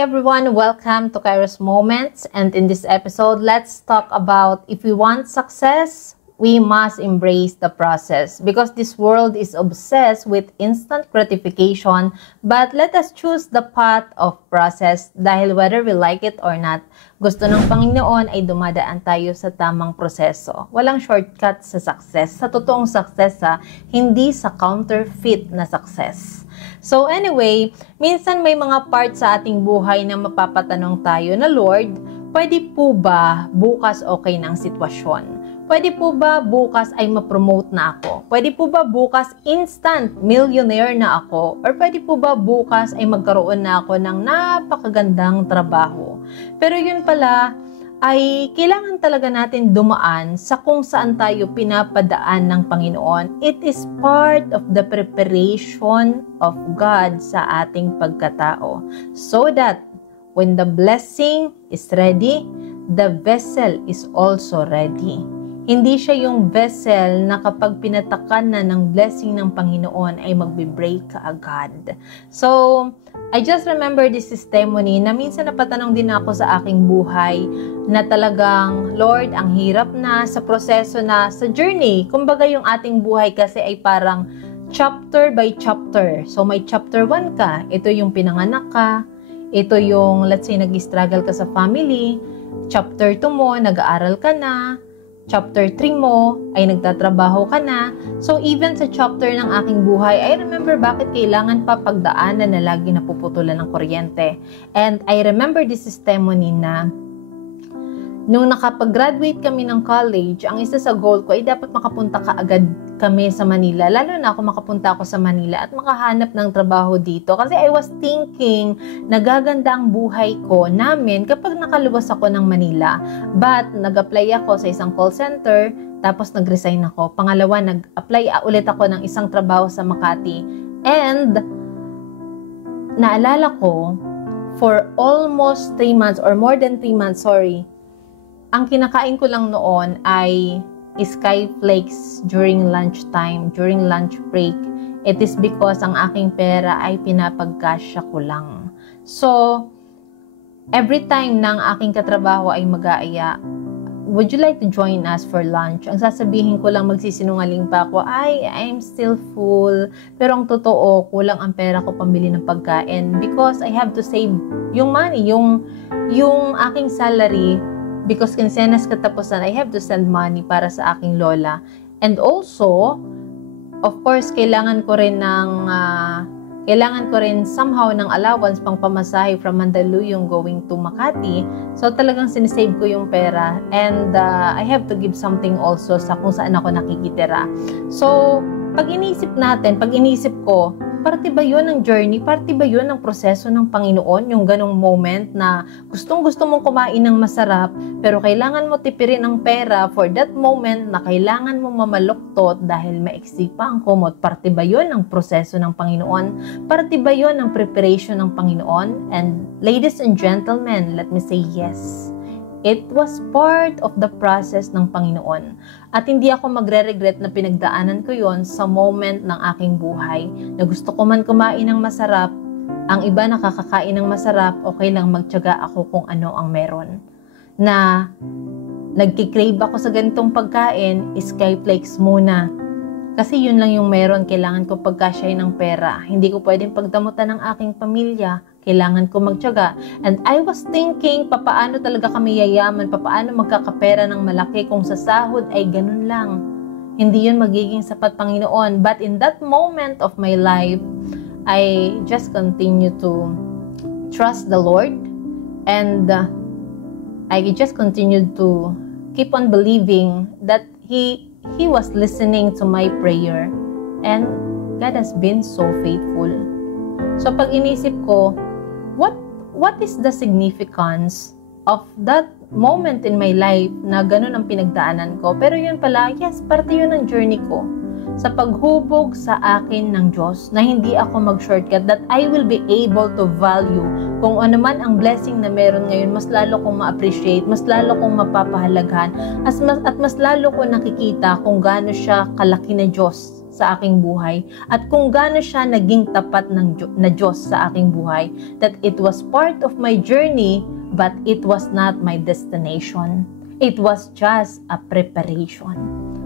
everyone, welcome to Kairos Moments, and in this episode, let's talk about if we want success, we must embrace the process because this world is obsessed with instant gratification, but let us choose the path of process dahil whether we like it or not, gusto ng Panginoon ay dumadaan tayo sa tamang proseso. Walang shortcut sa success, sa totoong success hindi sa counterfeit na success. So anyway, minsan may mga part sa ating buhay na mapapatanong tayo na, Lord, pwede po ba bukas okay ng sitwasyon? Pwede po ba bukas ay ma-promote na ako? Pwede po ba bukas instant millionaire na ako? Or pwede po ba bukas ay magkaroon na ako ng napakagandang trabaho? Pero yun pala ay kailangan talaga natin dumaan sa kung saan tayo pinapadaan ng Panginoon. It is part of the preparation of God sa ating pagkatao. So that when the blessing is ready, the vessel is also ready. Hindi siya yung vessel na kapag pinatakan na ng blessing ng Panginoon ay magbe-break kaagad. So, I just remember this testimony na minsan napatanong din ako sa aking buhay na talagang, Lord, ang hirap na sa proseso na sa journey. Kumbaga yung ating buhay kasi ay parang chapter by chapter. So, may chapter 1 ka. Ito yung pinanganak ka. Ito yung, let's say, nag-struggle ka sa family. Chapter 2 mo, nag-aaral ka na. Chapter 3 mo ay nagtatrabaho ka na. So, even sa chapter ng aking buhay, I remember bakit kailangan pa pagdaanan na lagi napuputulan ng kuryente. And I remember this testimony na nung nakapag-graduate kami ng college, ang isa sa goal ko ay dapat makapunta ka agad kami sa Manila. Lalo na ako makapunta ako sa Manila at makahanap ng trabaho dito. Kasi I was thinking, nagaganda ang buhay ko namin kapag nakaluwas ako ng Manila. But, nag-apply ako sa isang call center, tapos nag-resign ako. Pangalawa, nag-apply ulit ako ng isang trabaho sa Makati. And, naalala ko, for almost 3 months, or more than 3 months, ang kinakain ko lang noon ay skyflakes during lunchtime, during lunch break. It is because ang aking pera ay pinapagkasya ko lang. So, every time na ang aking katrabaho ay mag-aaya, would you like to join us for lunch? Ang sasabihin ko lang, magsisinungaling pa ako, I'm still full. Pero ang totoo, kulang ang pera ko pambili ng pagkain because I have to save yung money, yung aking salary. Because kinsenas katapusan, I have to send money para sa aking lola. And also, of course, kailangan ko rin somehow ng allowance pang pamasahe from Mandaluyong going to Makati. So talagang sinisave ko yung pera. And I have to give something also sa kung saan ako nakikitira. So, pag inisip ko, parte ba yun ng journey? Parte ba yun ng proseso ng Panginoon? Yung ganong moment na gustong-gusto mong kumain ng masarap, pero kailangan mo tipirin ang pera for that moment na kailangan mo mamaluktot dahil maiksi pa ang kumot. Parte ba yun ng proseso ng Panginoon? Parte ba yun ng preparation ng Panginoon? And ladies and gentlemen, let me say yes. It was part of the process ng Panginoon. At hindi ako magre-regret na pinagdaanan ko yon sa moment ng aking buhay na gusto ko man kumain ng masarap, ang iba nakakakain ng masarap, okay lang magtiyaga ako kung ano ang meron. Na nagkikrave ako sa ganitong pagkain, skyflakes muna. Kasi yun lang yung meron, kailangan ko pagkasya ng pera. Hindi ko pwedeng pagdamutan ng aking pamilya. Kailangan ko magtiyaga. And I was thinking, papaano talaga kami yayaman, papaano magkakapera ng malaki kung sa sahod ay ganun lang. Hindi yun magiging sapat, Panginoon. But in that moment of my life, I just continue to trust the Lord. And I just continued to keep on believing that He was listening to my prayer. And God has been so faithful. So pag inisip ko, what is the significance of that moment in my life na ganun ang pinagdaanan ko? Pero yun pala, yes, parte yun ng journey ko. Sa paghubog sa akin ng Diyos na hindi ako mag-shortcut, that I will be able to value kung ano man ang blessing na meron ngayon, mas lalo kong ma-appreciate, mas lalo kong mapapahalagahan, at mas lalo kong nakikita kung gaano siya kalaki na Diyos sa aking buhay at kung gaano siya naging tapat na Diyos sa aking buhay, that it was part of my journey but it was not my destination. It was just a preparation.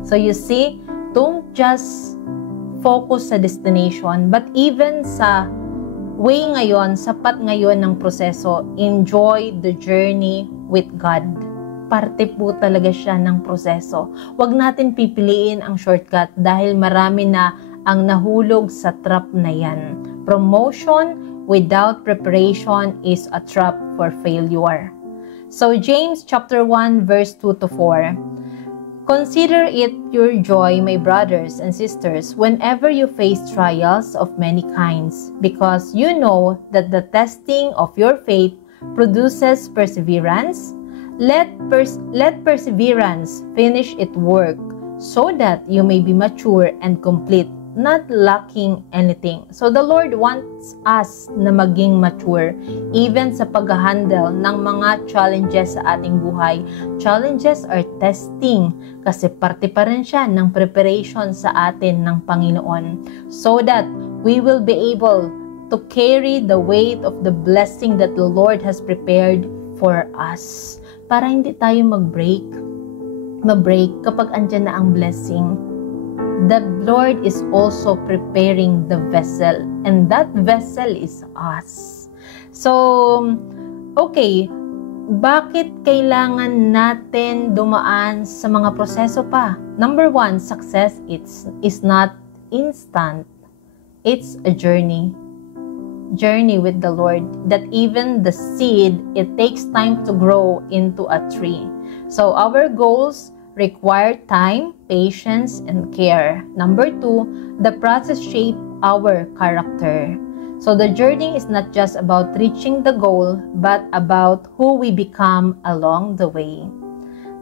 So you see, don't just focus sa destination but even sa way ngayon, sapat ngayon ng proseso, enjoy the journey with God. Parte po talaga siya ng proseso. Huwag natin pipiliin ang shortcut dahil marami na ang nahulog sa trap na yan. Promotion without preparation is a trap for failure. So James chapter 1 verse 2 to 4. Consider it pure joy, my brothers and sisters, whenever you face trials of many kinds, because you know that the testing of your faith produces perseverance. Let perseverance finish its work, so that you may be mature and complete, not lacking anything. So the Lord wants us na maging mature, even sa pag-handle ng mga challenges sa ating buhay. Challenges are testing, kasi parte pa rin siya ng preparation sa atin ng Panginoon, so that we will be able to carry the weight of the blessing that the Lord has prepared for us. Para hindi tayo mag-break kapag andyan na ang blessing. The Lord is also preparing the vessel, and that vessel is us. So, okay, bakit kailangan natin dumaan sa mga proseso pa? Number one, success is not instant. It's a journey with the Lord, that even the seed, it takes time to grow into a tree. So our goals require time, patience, and care. Number two, the process shape our character. So the journey is not just about reaching the goal, but about who we become along the way.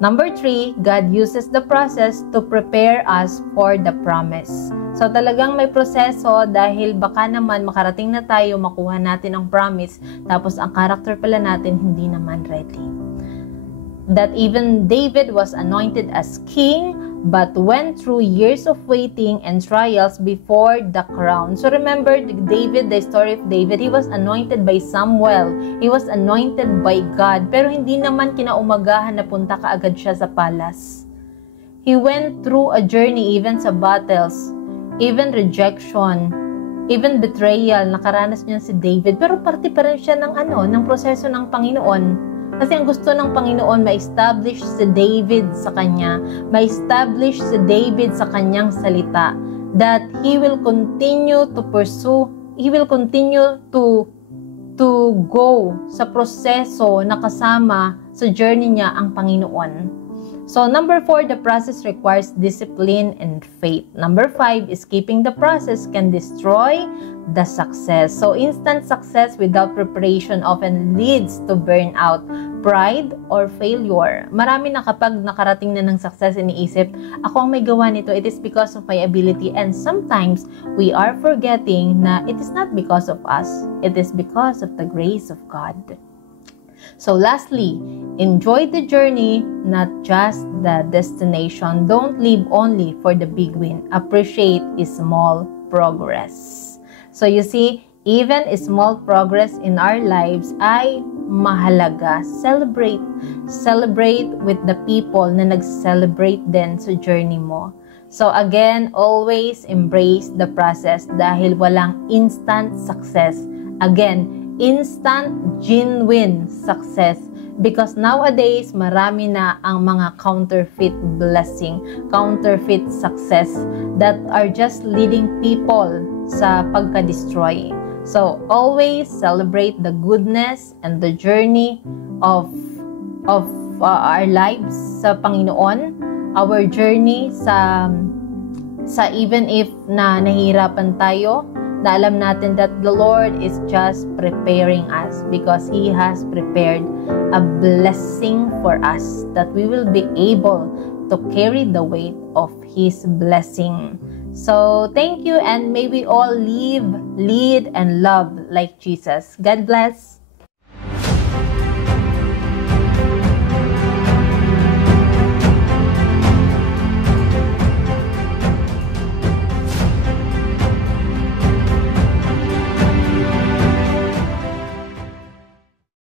Number three, God uses the process to prepare us for the promise. So talagang may proseso dahil baka naman makarating na tayo, makuha natin ang promise, tapos ang character pala natin hindi naman ready. That even David was anointed as king, but went through years of waiting and trials before the crown. So remember David, the story of David, he was anointed by Samuel. He was anointed by God, pero hindi naman kinaumagahan na punta kaagad siya sa palace. He went through a journey, even sa battles, even rejection, even betrayal, nakaranas niya si David, pero parte pa rin siya ng proseso ng Panginoon. Kasi ang gusto ng Panginoon, ma-establish si David sa kanya, ma-establish si David sa kanyang salita, that he will continue to pursue, he will continue to go sa proseso na kasama sa journey niya ang Panginoon. So, number 4, the process requires discipline and faith. Number 5, escaping the process can destroy the success. So, instant success without preparation often leads to burnout, pride, or failure. Marami na kapag nakarating na ng success, iniisip, ako ang may gawa nito, it is because of my ability. And sometimes, we are forgetting na it is not because of us, it is because of the grace of God. So lastly, enjoy the journey, not just the destination. Don't live only for the big win. Appreciate small progress. So you see, even small progress in our lives ay mahalaga. Celebrate with the people na nag-celebrate din sa journey mo. So again, always embrace the process dahil walang instant success. Again, instant, genuine success. Because nowadays, marami na ang mga counterfeit blessing, counterfeit success that are just leading people sa pagka-destroy. So, always celebrate the goodness and the journey of our lives sa Panginoon, our journey sa even if na nahihirapan tayo, na alam natin that the Lord is just preparing us because He has prepared a blessing for us that we will be able to carry the weight of His blessing. So, thank you, and may we all live, lead, and love like Jesus. God bless.